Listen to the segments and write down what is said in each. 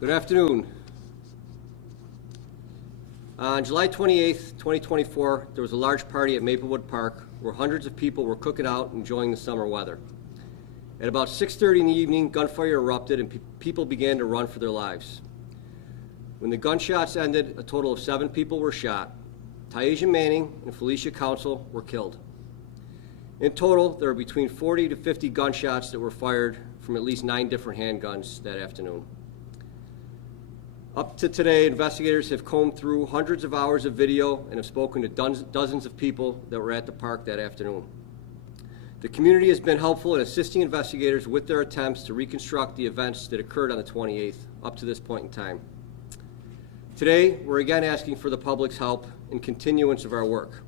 Good afternoon. On July 28th, 2024, there was a large party at Maplewood Park where hundreds of people were cooking out and enjoying the summer weather. At about 6:30 in the evening, gunfire erupted and people began to run for their lives. When the gunshots ended, a total of 7 people were shot. Taisha Manning and Felicia Council were killed. In total, there were between 40 to 50 gunshots that were fired from at least 9 different handguns that afternoon. Up to today, investigators have combed through hundreds of hours of video and have spoken to dozens of people that were at the park that afternoon. The community has been helpful in assisting investigators with their attempts to reconstruct the events that occurred on the 28th up to this point in time. Today, we're again asking for the public's help in continuance of our work.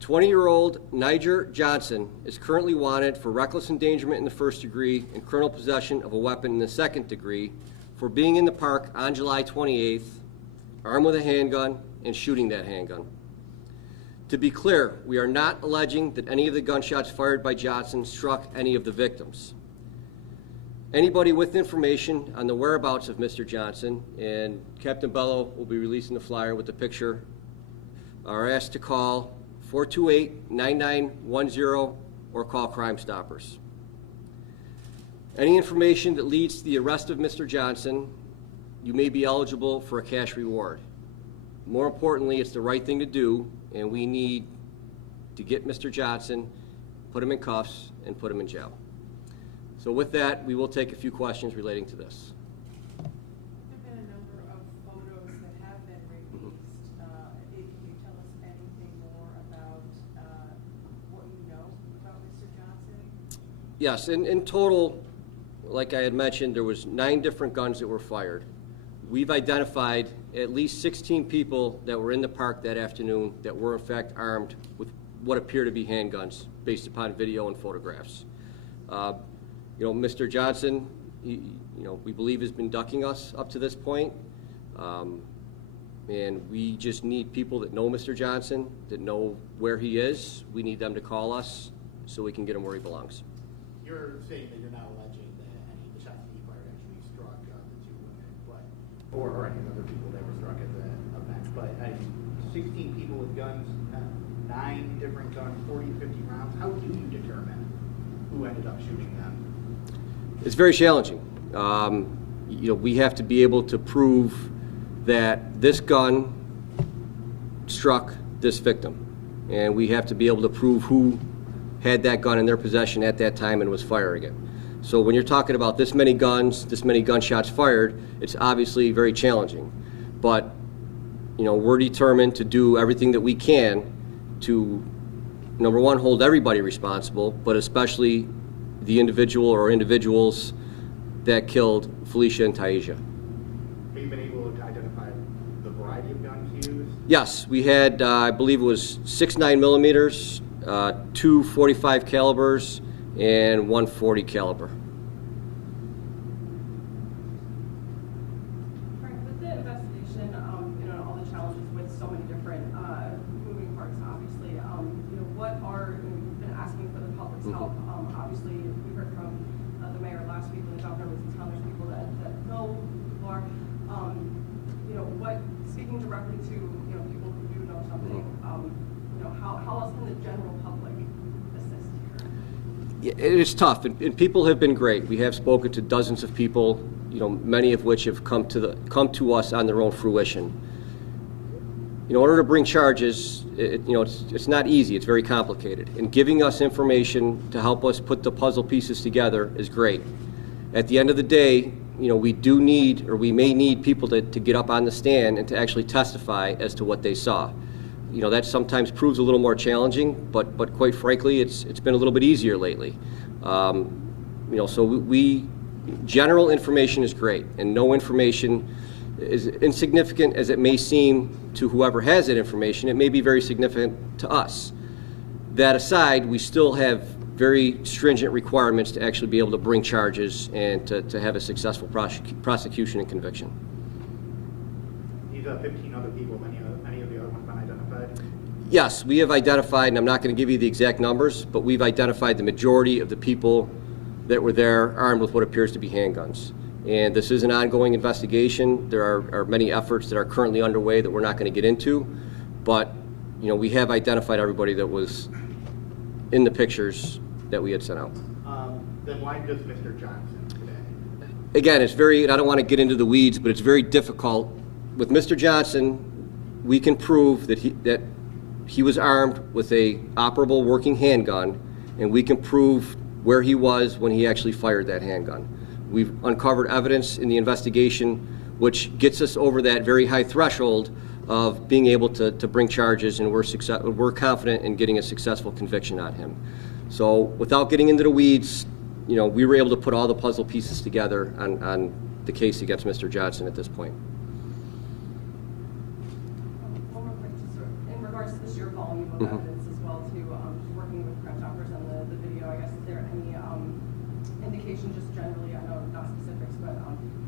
20-year-old Niger Johnson is currently wanted for reckless endangerment in the first degree and criminal possession of a weapon in the second degree for being in the park on July 28th, armed with a handgun and shooting that handgun. To be clear, we are not alleging that any of the gunshots fired by Johnson struck any of the victims. Anybody with information on the whereabouts of Mr. Johnson, and Captain Bello will be releasing the flyer with the picture, are asked to call 428-9910 or call Crime Stoppers. Any information that leads to the arrest of Mr. Johnson, you may be eligible for a cash reward. More importantly, it's the right thing to do, and we need to get Mr. Johnson, put him in cuffs, and put him in jail. So with that, we will take a few questions relating to this. There have been a number of photos that have been released. Can you tell us anything more about what you know about Mr. Johnson? Yes, in total, like I had mentioned, there was 9 different guns that were fired. We've identified at least 16 people that were in the park that afternoon that were in fact armed with what appear to be handguns based upon video and photographs. Mr. Johnson, we believe has been ducking us up to this point. And we just need people that know Mr. Johnson, that know where he is. We need them to call us so we can get him where he belongs. You're saying that you're not alleging that any of the shots that he fired actually struck the 2 women, or any other people that were struck at the event. But 16 people with guns, 9 different guns, 40 to 50 rounds. How do you determine who ended up shooting them? It's very challenging. We have to be able to prove that this gun struck this victim, and we have to be able to prove who had that gun in their possession at that time and was firing it. So when you're talking about this many guns, this many gunshots fired, it's obviously very challenging. But we're determined to do everything that we can to, number one, hold everybody responsible, but especially the individual or individuals that killed Felicia and Taisha. Have you been able to identify the variety of guns used? Yes, we had, I believe it was 6 9mm, 2 .45 calibers, and 1 .40 caliber. Frank, with the investigation, all the challenges with so many different moving parts, obviously, you've been asking for the public's help. Obviously, we heard from the mayor last week when the governor was in town. There's people that know who people are. Speaking directly to people who do know something, how else can the general public assist here? Yeah, it is tough, and people have been great. We have spoken to dozens of people, many of which have come to us on their own fruition. In order to bring charges, it's not easy. It's very complicated. And giving us information to help us put the puzzle pieces together is great. At the end of the day, we do need, or we may need, people to get up on the stand and to actually testify as to what they saw. That sometimes proves a little more challenging, but quite frankly, it's been a little bit easier lately. So general information is great, and no information, as insignificant as it may seem to whoever has that information, it may be very significant to us. That aside, we still have very stringent requirements to actually be able to bring charges and to have a successful prosecution and conviction. These 15 other people, any of the other ones been identified? Yes, we have identified, and I'm not going to give you the exact numbers, but we've identified the majority of the people that were there armed with what appears to be handguns. And this is an ongoing investigation. There are many efforts that are currently underway that we're not going to get into, but we have identified everybody that was in the pictures that we had sent out. Then why just Mr. Johnson today? Again, it's very, and I don't want to get into the weeds, but it's very difficult. With Mr. Johnson, we can prove that he was armed with a operable working handgun, and we can prove where he was when he actually fired that handgun. We've uncovered evidence in the investigation which gets us over that very high threshold of being able to bring charges, and we're confident in getting a successful conviction on him. So without getting into the weeds, we were able to put all the puzzle pieces together on the case against Mr. Johnson at this point. One more quick, just sort of in regards to the sheer volume of evidence as well, too, just working with crime stoppers on the video, I guess, is there any indication just generally, I know not specifics, but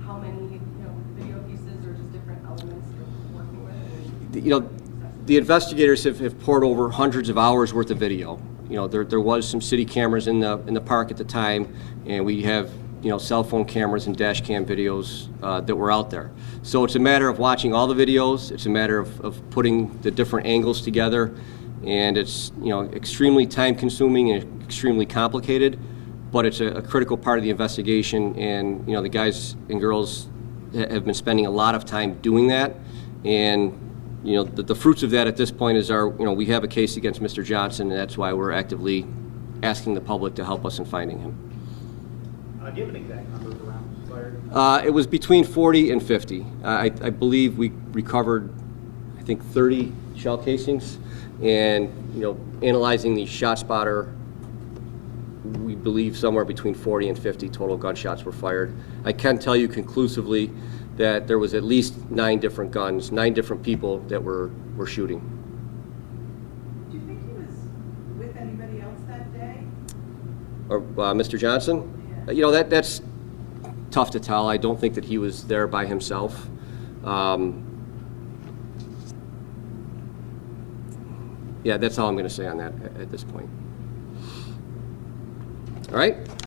how many, video pieces or just different elements you're working with? The investigators have poured over hundreds of hours worth of video. There was some city cameras in the park at the time, and we have cell phone cameras and dash cam videos that were out there. So it's a matter of watching all the videos. It's a matter of putting the different angles together, and it's extremely time consuming and extremely complicated, but it's a critical part of the investigation, and the guys and girls have been spending a lot of time doing that, and the fruits of that at this point is we have a case against Mr. Johnson, and that's why we're actively asking the public to help us in finding him. Do you have an exact number of rounds fired? It was between 40 and 50. I believe we recovered, I think, 30 shell casings, and analyzing the shot spotter, we believe somewhere between 40 and 50 total gunshots were fired. I can tell you conclusively that there was at least 9 different guns, 9 different people that were shooting. Do you think he was with anybody else that day? Or Mr. Johnson? Yeah. That's tough to tell. I don't think that he was there by himself. Yeah, that's all I'm going to say on that at this point. All right?